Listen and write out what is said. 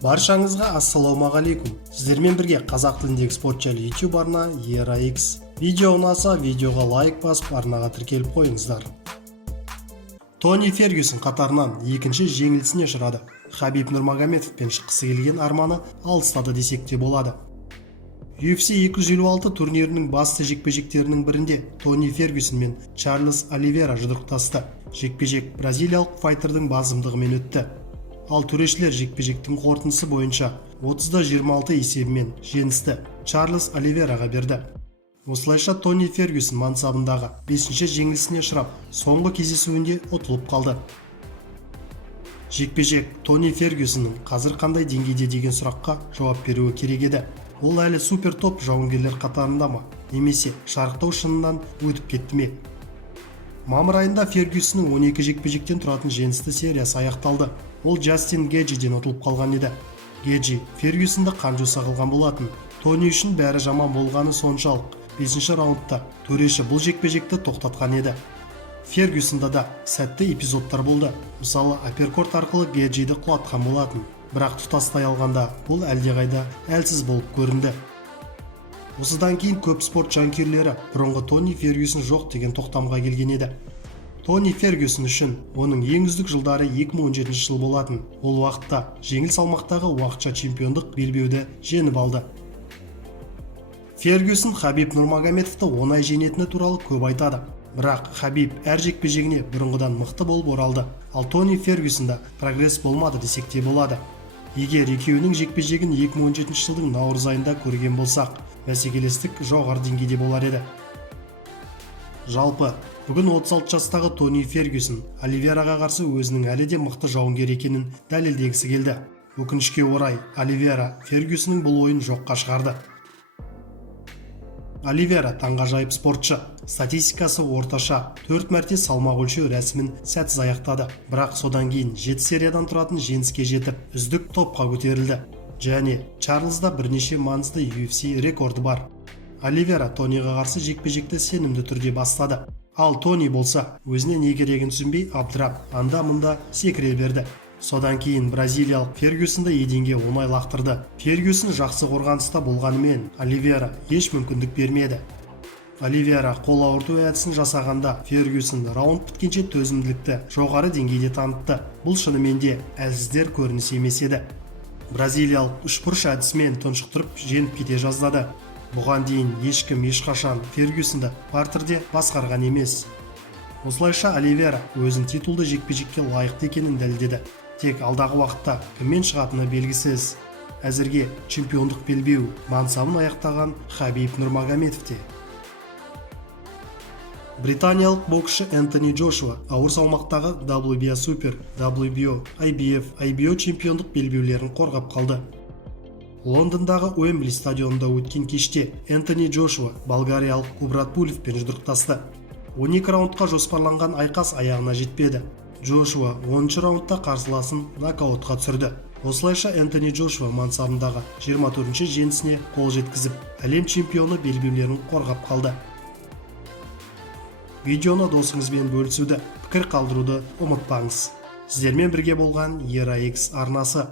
Баршаңызға ассалаумағалейкум. Сіздермен бірге қазақ тіліндегі спорт жайлы YouTube арна ERA-X. Видео ұнаса, видеоға лайк басып, арнаға тіркеліп қойыңыздар. Тони Фергюсон қатарынан екінші жеңілісіне ұшырады. Хабиб Нурмагомедовпен шыққысы келген арманы алыстады десек те болады. UFC 256 турнирінің басты жекпе-жектерінің бірінде Тони Фергюсон мен Чарльз Оливейра жұдырықтасты. Жекпе-жек бразилиялық файтердің басымдығымен өтті. Ал төрешілер жекпе-жектің қорытындысы бойынша 30-26 есебімен жеңісті Чарльз Оливейраға берді. Осылайша Тони Фергюсон мансабындағы 5-ші жеңілісіне ұшырап, соңғы кездесуінде ұтылып қалды. Жекпе-жек Тони Фергюсонның қазір қандай деңгейде деген сұраққа жауап беруі керек еді. Ол әлі супер топ жауынгерлер қатарында ма, немесе шарықтау шыңынан өтіп кетті ме? Мамыр айында Фергюсонның 12 жекпе-жектен тұратын жеңісті сериясы аяқталды. Ол Джастин Гейджиден ұтылып қалған еді. Гейджи Фергюсонды қанжоса қылған болатын. Тони үшін бәрі жаман болғаны соншалық 5-ші раундта төреші бұл жекпе-жекті тоқтатқан еді. Фергюсонда да сәтті эпизодтар болды. Мысалы, апперкот арқылы Гейджиді құлатқан болатын. Бірақ тұтастай алғанда бұл әлдеқайда әлсіз болып көрінді. Осыдан кейін көп спорт жанкүйерлері бұрынғы Тони Фергюсон жоқ деген тоқтамға келген еді. Тони Фергюсон үшін оның ең үздік жылдары 2017 жыл болатын. Ол уақытта жеңіл салмақтағы уақытша чемпиондық белбеуді жеңіп алды. Фергюсон Хабиб Нурмагомедовты оңай жеңетіні туралы көп айтады. Бірақ Хабиб әр жекпе-жегіне бұрынғыдан мықты болып оралды. Ал Тони Фергюсонда прогресс болмады десек те болады. Егер екеуінің жекпе-жегін 2017 жылдың наурыз айында көрген болсақ, бәсекелестік жоғары деңгейде болар еді. Жалпы, бүгін 36 жастағы Тони Фергюсон Оливейраға қарсы өзінің әлі де мықты жауынгер екенін дәлелдегісі келді. Өкінішке орай, Оливейра Фергюсонның бұл ойын жоққа шығарды. Оливейра таңғажайып спортшы. Статистикасы орташа 4 мәрте салмақ өлшеу рәсімін сәтсіз аяқтады. Бірақ содан кейін 7 сериядан тұратын жеңіске жетіп, үздік топқа көтерілді. Және Чарльзда бірнеше маңызды UFC рекорды бар. Оливейра Тониға қарсы жекпе-жекті сенімді түрде бастады. Ал Тони болса, өзіне не керегін түсінбей абдырап, анда-мұнда секіре берді. Содан кейін бразилиялық Фергюсонды еденге оңай лақтырды. Фергюсон жақсы қорғаныста болғанымен, Оливейра еш мүмкіндік бермеді. Оливейра қол ауырту әдісін жасағанда Фергюсон раунд біткенше төзімділікті жоғары деңгейде танытты. Бұл шынымен де әлсіздер көрінісі емес еді. Бразилиялық үшбұрыш әдісімен тұншықтырып жеңіп кете жаздады. Бұған дейін ешкім ешқашан Фергюсонды партерде басқарған емес. Осылайша Оливейра өзін титулды жекпе-жекке лайықты екенін дәлелдеді. Тек алдағы уақытта кіммен шығатыны белгісіз. Әзірге чемпиондық белбеу мансабын аяқтаған Хабиб Нурмагомедовте. Британиялық боксшы Энтони Джошуа ауыр салмақтағы WBA Super, WBO, IBF, IBO чемпиондық белбеулерін қорғап қалды. Лондондағы Уэмбли стадионында өткен кеште Энтони Джошуа болгариялық Кубрат Пулевпен жұдырықтасты. 12 раундқа жоспарланған айқас аяғына жетпеді. Джошуа 10-ші раундта қарсыласын нокаутқа түсірді. Осылайша Энтони Джошуа мансабындағы 24-ші жеңісіне қол жеткізіп, әлем чемпионы белбеулерін қорғап қалды. Видеоны досыңызбен бөлісуді, пікір қалдыруды ұмытпаңыз. Сіздермен бірге болған ERA-X арнасы.